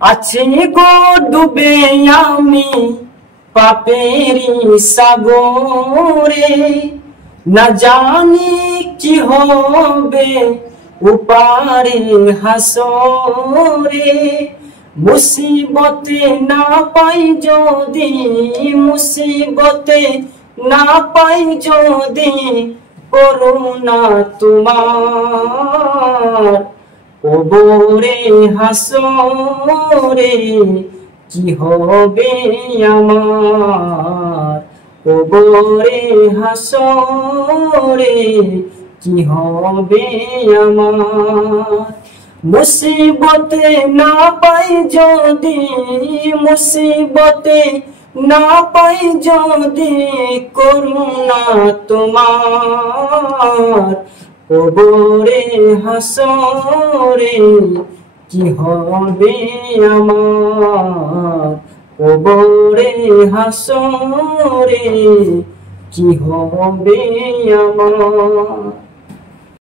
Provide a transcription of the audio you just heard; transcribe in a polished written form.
আছি গো ডুবে আমি পাপেরি সাগরে, না জানি কি হবে উপারে হাসরে। মুসিবতে না পাই যদি, মুসিবতে না পাই যদি করুণা তোমার, কবরে হাসরে কি হবে আমার, কবরে হাসরে কি হবে আমার। মুসিবতে না পাই যদি, মুসিবতে না পাই যদি করুণা তোমার, কবরে হাসরে কি হবে আমার, কবরে হাসরে কি হবে আমার।